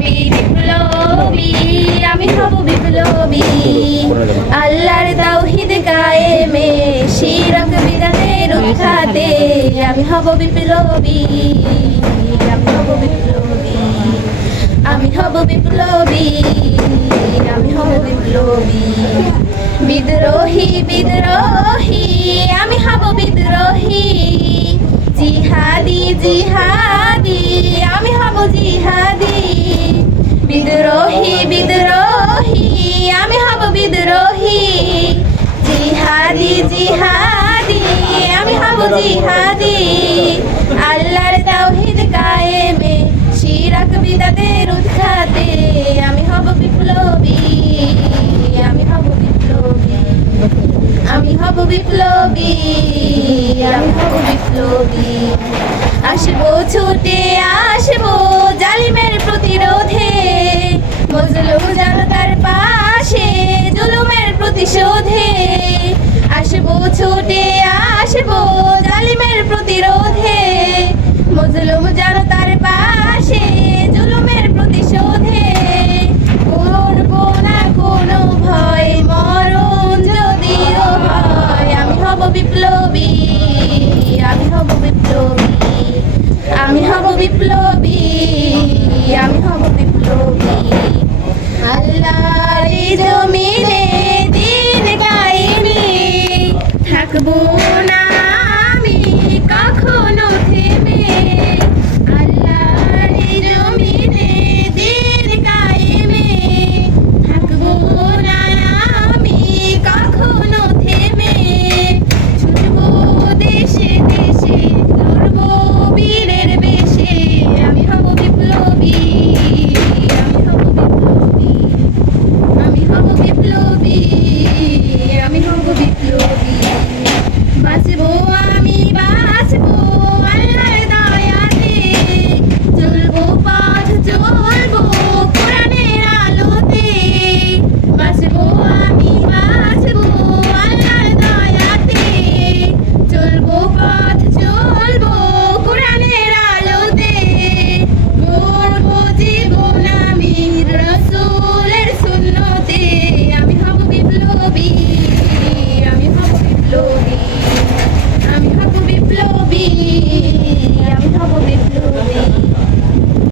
বিপ্লবী বিপ্লবী, আমি হব বিপ্লবী। আল্লাহর তাওহিদ কায়েমে শিরক বিদাতের উৎখাতে আমি হব বিপ্লবী, আমি হব বিপ্লবী, আমি হব বিপ্লবী, আমি হব বিপ্লবী। বিদ্রোহী বিদ্রোহী, আমি হব বিদ্রোহী। জিহাদি জিহাদি, আমি হব জিহাদি। বিপ্লবী আমি হব বিপ্লবী। আসব ছুটে আসব জালিমে বিপ্লবী, আমি হব বিপ্লবী, আমি হব বিপ্লবী, আমি হব বিপ্লবী। আল্লাহর জমিনে দিন কায়েমি, থাকব বাঁচবো, আমি বাঁচবো, আল্লাহর দয়াতে। চলবো পথ, চলবো কোরআনের আলোতে। বাঁচবো, আমি বাঁচবো, আল্লাহর দয়াতে। চলবো পথ, চলবো কোরআনের আলোতে। গড়বো জীবন আমি রসুলের শূন্যতে আমি হব বিপ্লবী।